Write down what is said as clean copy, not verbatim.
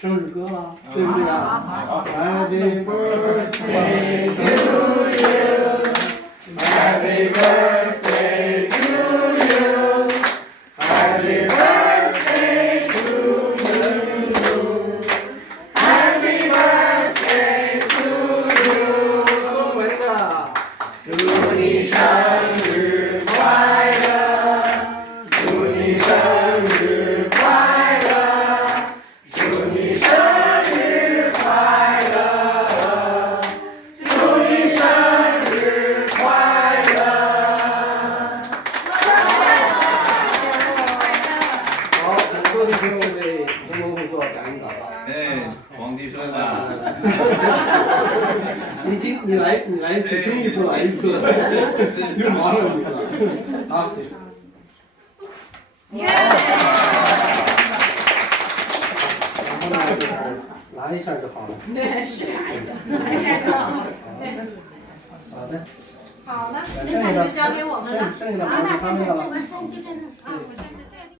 生日歌啊，对不对啊 ？Happy birthday to you, Happy birthday to you, Happy birthday to you, Happy birthday to you。中文的，祝你生日快乐，祝你生日快乐。 祝你生日快乐！祝你生日快乐！好，各位朋友为中国会做感恩祷告。哎，皇帝说的。你来一次，轻易不来一次，又麻烦你了。好。拿一下就好了。对，是拿一下，拿一下就好了。对。好的。好的，现在就交给我们了。剩下的忙他们的了。